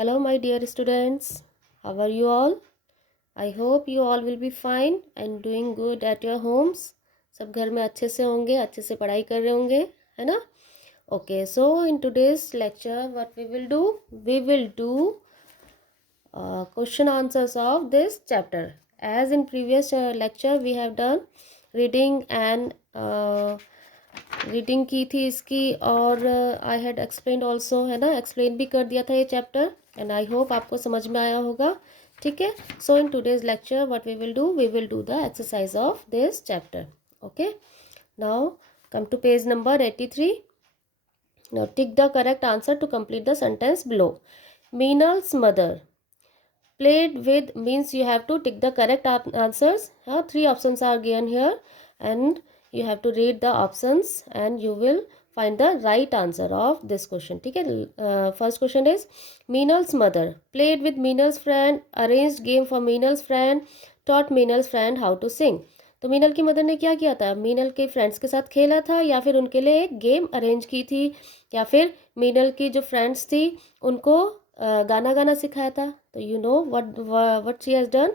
Hello, my dear students. How are you all? I hope you all will be fine and doing good at your homes. सब घर में अच्छे से होंगे, अच्छे से पढ़ाई कर रहे होंगे, है ना? Okay, so in today's lecture, what we will do? We will do question answers of this chapter. As in previous lecture, we have done reading and reading की थी इसकी और आई हैड एक्सप्लेन ऑल्सो, है ना, explain भी कर दिया था ये चैप्टर एंड आई होप आपको समझ में आया होगा. ठीक है. So in today's lecture what we will do the exercise of this chapter. Okay. Now come to page number 83. Now tick the correct answer to complete the sentence below. Meenal's mother played with means you have to tick the correct answers. Three options are given here and you have to read the options and you will find the right answer of this question. ठीक है. First question is Meenal's mother played with Meenal's friend, arranged game for Meenal's friend, taught Meenal's friend how to sing. तो मीनल की mother ने क्या किया था? मीनल के friends के साथ खेला था या फिर उनके लिए एक गेम अरेंज की थी या फिर मीनल की जो फ्रेंड्स थी उनको गाना गाना सिखाया था. तो you know what she has done.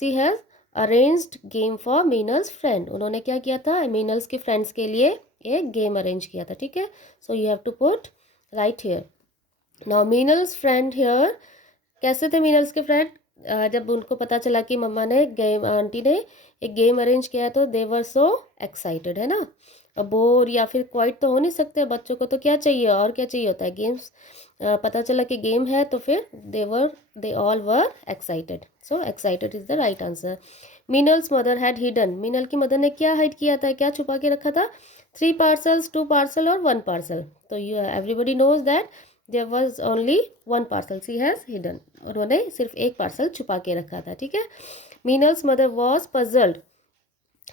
She has arranged game for Meenal's friend. उन्होंने क्या किया था? मीनल्स के फ्रेंड्स के लिए एक गेम अरेंज किया था. ठीक है. So you have to put right here. Now Meenal's friend here. कैसे थे मीनल्स के फ्रेंड? जब उनको पता चला कि मम्मा ने आंटी ने एक गेम अरेंज किया तो दे वर सो एक्साइटेड, है ना. अब बोर या फिर क्वाइट तो हो नहीं सकते. बच्चों को तो क्या चाहिए और क्या चाहिए होता है? गेम्स. पता चला कि गेम है तो फिर they all were excited. So excited is the right answer. Meenal's mother had hidden. Meenal की मदर ने क्या हाइड किया था? क्या छुपा के रखा था? 3 पार्सल्स, 2 पार्सल और 1 पार्सल. तो you everybody knows that there was only 1 parcel. She has hidden. उन्होंने सिर्फ एक पार्सल छुपा के रखा था. ठीक है. मीनल्स मदर वॉज पजल्ड.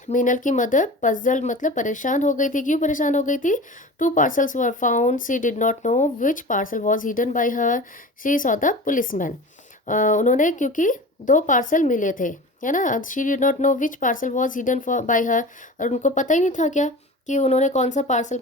मीनल की मदर पजल मतलब परेशान हो गई थी. क्यों परेशान हो गई थी? 2 parcels were found. She did not know which parcel was hidden bye her. She saw the policeman. उन्होंने क्योंकि 2 पार्सल मिले थे, है ना. She did not know which parcel was hidden for bye हर. और उनको पता ही नहीं था क्या कि उन्होंने कौन सा पार्सल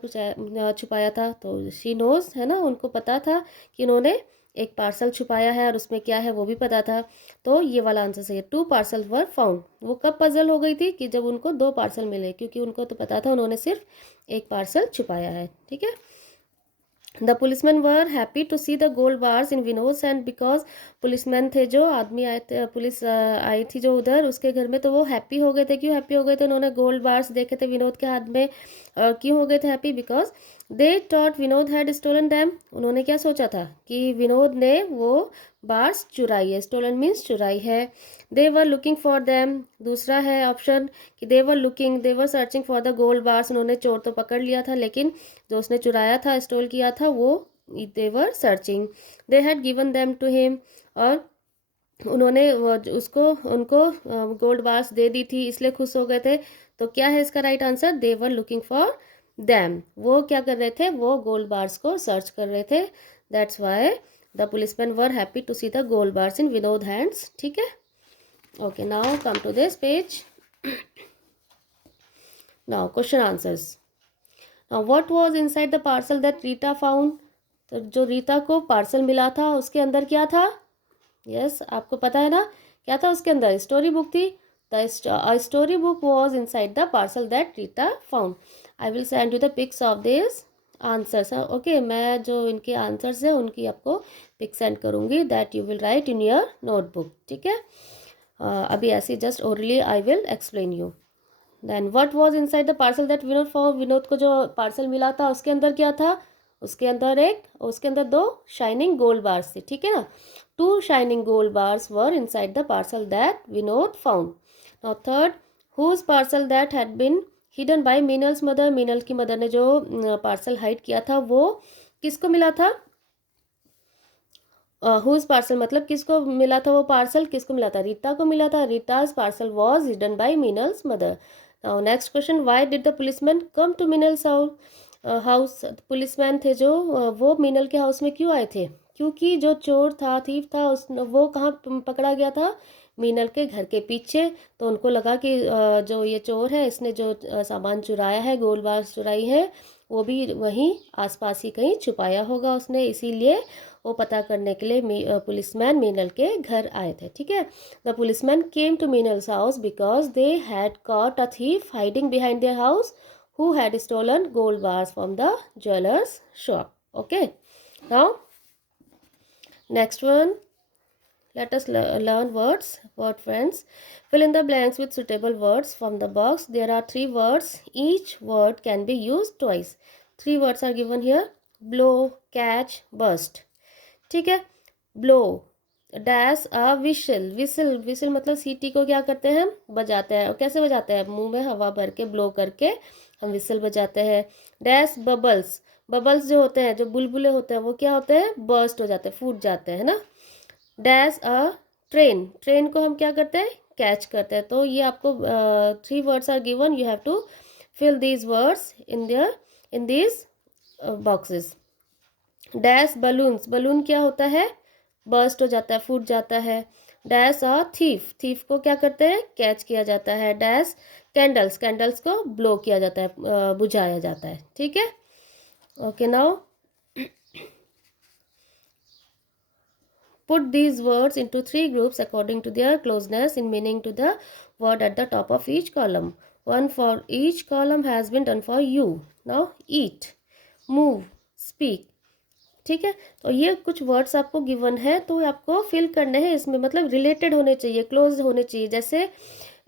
छुपाया था. तो शी नोज, है ना, उनको पता था कि उन्होंने एक पार्सल छुपाया है और उसमें क्या है वो भी पता था. तो ये वाला आंसर सही है. 2 पार्सल वर फाउंड. वो कब पजल हो गई थी? कि जब उनको 2 पार्सल मिले, क्योंकि उनको तो पता था उन्होंने सिर्फ एक पार्सल छुपाया है. ठीक है. The policeman were happy to see the gold bars in Vinod hand. Because policeman थे जो आदमी आए थे, पुलिस आई थी जो उधर उसके घर में, तो वो हैप्पी हो गए थे. क्यों हैप्पी हो गए थे? उन्होंने गोल्ड बार्स देखे थे विनोद के हाथ में. क्यों हो गए थे happy? Because they thought Vinod had stolen them. उन्होंने क्या सोचा था? कि विनोद ने वो बार्स चुराई है. स्टोलन मीन्स चुराई है. They were looking for them. दूसरा है ऑप्शन कि they were searching for the gold bars. उन्होंने चोर तो पकड़ लिया था लेकिन जो उसने चुराया था, स्टोल किया था, वो they were searching. They had given them to him. और उन्होंने उनको गोल्ड बार्स दे दी थी इसलिए खुश हो गए थे. तो क्या है इसका right answer? They were looking for them. वो क्या कर रहे थे? वो गोल्ड बार्स को सर्च कर रहे थे. That's why the policeman were happy to see the gold bars in Vinod hands. ठीक है. Okay. Now come to this page. Now question answers. Now what was inside the parcel that Rita found. तो जो रीता को parcel मिला था उसके अंदर क्या था? यस, आपको पता है ना क्या था उसके अंदर? स्टोरी बुक थी. The story book was inside the parcel that Rita found. I will send you the pics of this answers. Okay. मैं जो इनके आंसर्स है उनकी आपको पिक सेंड करूँगी. That you will write in your notebook. ठीक है. अभी ऐसे just orally I will explain you. Then what was inside the parcel that Vinod found. Vinod को जो पार्सल मिला था उसके अंदर क्या था? उसके अंदर 2 शाइनिंग गोल्ड बार्स थी. ठीक है ना. 2 shining gold bars were inside the parcel that Vinod found. Now third, whose parcel that had been hidden by Meenal's mother. Meenal की मदर ने जो पार्सल हाइड किया था वो किसको मिला था? हुज पार्सल मतलब किसको मिला था? वो पार्सल किसको मिला था? रीता को मिला था. Rita's parcel was hidden by Meenal's mother. Now next question. Why did the policeman come to Meenal's house. Policeman थे जो वो मीनल के हाउस में क्यों आए थे? क्योंकि जो चोर था, थीफ था, वो कहाँ पकड़ा गया था? मीनल के घर के पीछे. तो उनको लगा कि जो ये चोर है इसने जो सामान चुराया है, गोल्ड बार्स चुराई है, वो भी वहीं आसपास ही कहीं छुपाया होगा उसने, इसीलिए वो पता करने के लिए पुलिसमैन मीनल के घर आए थे। ठीक है, the policeman came to Meenal's house because they had caught a thief hiding behind their house who had stolen gold bars from the jeweler's shop. Okay, now next one, let us learn words. Word friends, fill in the blanks with suitable words from the box. There are 3 words, each word can be used twice. 3 words are given here, blow, catch, burst. ठीक है, blow, dash a we shall, we shall we shall मतलब सीटी को क्या करते हैं हम, बजाते हैं। और कैसे बजाते हैं, मुंह में हवा भर के ब्लो करके हम विशल बजाते हैं। डैश बबल्स, बबल्स जो होते हैं, जो बुलबुले होते हैं, वो क्या होते हैं, बर्स्ट हो जाते हैं, फूट जाते हैं, है ना। डैश अ ट्रेन, ट्रेन को हम क्या करते हैं, कैच करते हैं। तो ये आपको 3 words are given, you have to fill these words in these boxes. Dash balloons, balloon क्या होता है, बर्स्ट हो जाता है, फूट जाता है। डैश अ थीफ, थीफ को क्या करते हैं, कैच किया जाता है। डैश कैंडल्स, कैंडल्स को ब्लो किया जाता है, बुझाया जाता है। ठीक है, okay, now put these words into 3 groups according to their closeness in meaning to the word at the top of each column. One for each column has been done for you. Now eat, move, speak. ठीक है, तो ये कुछ words आपको given है, तो आपको fill करने हैं इसमें, मतलब रिलेटेड होने चाहिए, क्लोज होने चाहिए। जैसे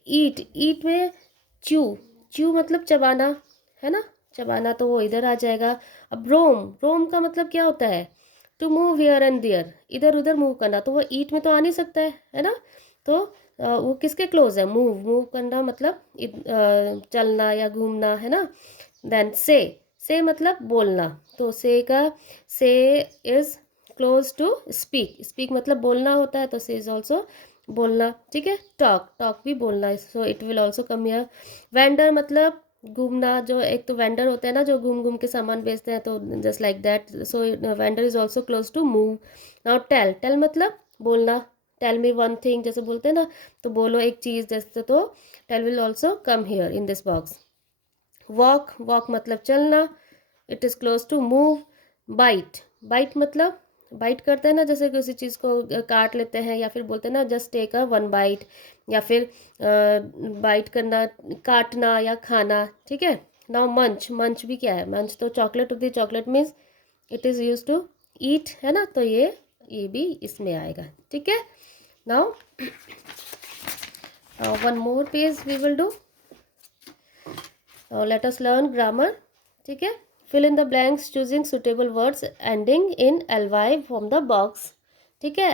ईट, ईट में च्यू, च्यू मतलब चबाना, है ना, चबाना, तो वो इधर आ जाएगा। अब रोम, रोम का मतलब क्या होता है, to move here and there, इधर उधर मूव करना, तो वो ईट में तो आ नहीं सकता है ना। तो वो किसके क्लोज है, मूव, मूव करना मतलब चलना या घूमना, है ना। देन से मतलब बोलना, तो say is close to speak, speak मतलब बोलना होता है, तो से इज ऑल्सो बोलना। ठीक है, टॉक, टॉक भी बोलना है, so it will also come here. Vendor मतलब घूमना, जो एक तो वेंडर होते हैं ना, जो घूम घूम के सामान बेचते हैं, तो just like that, so vendor is also close to move. Now tell, tell मतलब बोलना, टेल मी वन थिंग जैसे बोलते हैं ना, तो बोलो एक चीज़ जैसे, तो tell will also come here in this box. Walk, walk मतलब चलना, it is close to move. Bite, bite मतलब बाइट करते हैं ना, जैसे किसी चीज़ को काट लेते हैं, या फिर बोलते हैं ना just take a one bite, या फिर बाइट करना, काटना या खाना। ठीक है, नाउ मंच, मंच भी क्या है, मंच तो चॉकलेट होती है, chocolate means it is use to eat, है ना, तो ये भी इसमें आएगा। ठीक है, now one more page we will do, let us learn grammar. ठीक है, fill in the blanks choosing suitable words ending in LY from the box. ठीक है,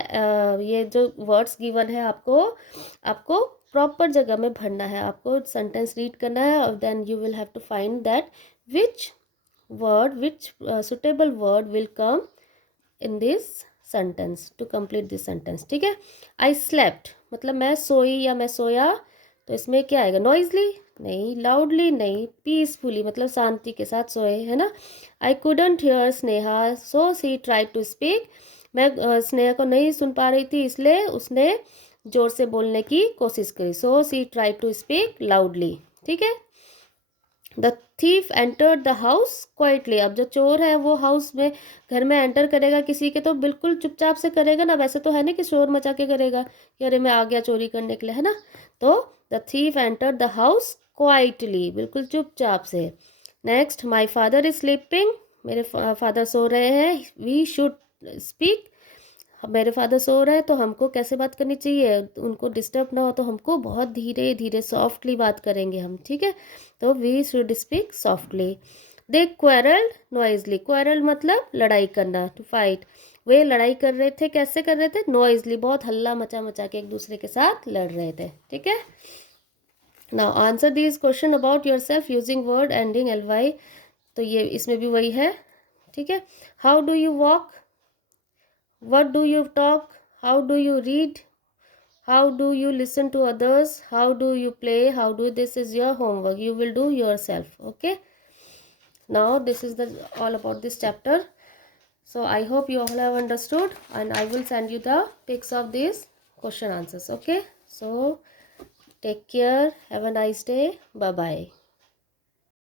ये जो वर्ड्स गिवन है आपको प्रॉपर जगह में भरना है, आपको सेंटेंस रीड करना है, और then you will have to find that which suitable word will come in this sentence to complete this sentence. ठीक है, आई स्लेप्ट मतलब मैं सोई या मैं सोया, तो इसमें क्या आएगा, नॉइजली नहीं, लाउडली नहीं, पीसफुली मतलब शांति के साथ सोए, है ना। I couldn't hear Sneha so see try to speak, मैं स्नेहा को नहीं सुन पा रही थी, इसलिए उसने जोर से बोलने की कोशिश करी, सो see try to speak loudly. ठीक है, the thief entered the house quietly, अब जो चोर है वो हाउस में, घर में एंटर करेगा किसी के, तो बिल्कुल चुपचाप से करेगा ना, वैसे तो है ना कि शोर मचा के करेगा कि अरे मैं आ गया चोरी करने के लिए, है ना। तो the thief entered the house quietly, बिल्कुल चुपचाप से। Next, my father is sleeping, मेरे फादर सो रहे हैं। वी शुड स्पीक, मेरे फादर सो रहे हैं तो हमको कैसे बात करनी चाहिए, उनको डिस्टर्ब ना हो, तो हमको बहुत धीरे धीरे सॉफ्टली बात करेंगे हम। ठीक है, तो we should speak softly. They quarrelled noisily, quarrel मतलब लड़ाई करना, टू फाइट, वे लड़ाई कर रहे थे, कैसे कर रहे थे, नॉइजली, बहुत हल्ला मचा मचा के एक दूसरे के साथ लड़ रहे थे। ठीक है, now answer this question about yourself using word ending L Y, तो ये इसमें भी वही है। ठीक है, how do you walk, what do you talk, how do you read, how do you listen to others, how do you play, how do, this is your homework, you will do yourself. Okay, now this is the all about this chapter, so I hope you all have understood, and I will send you the pics of these question answers. Okay, so take care, have a nice day, bye bye.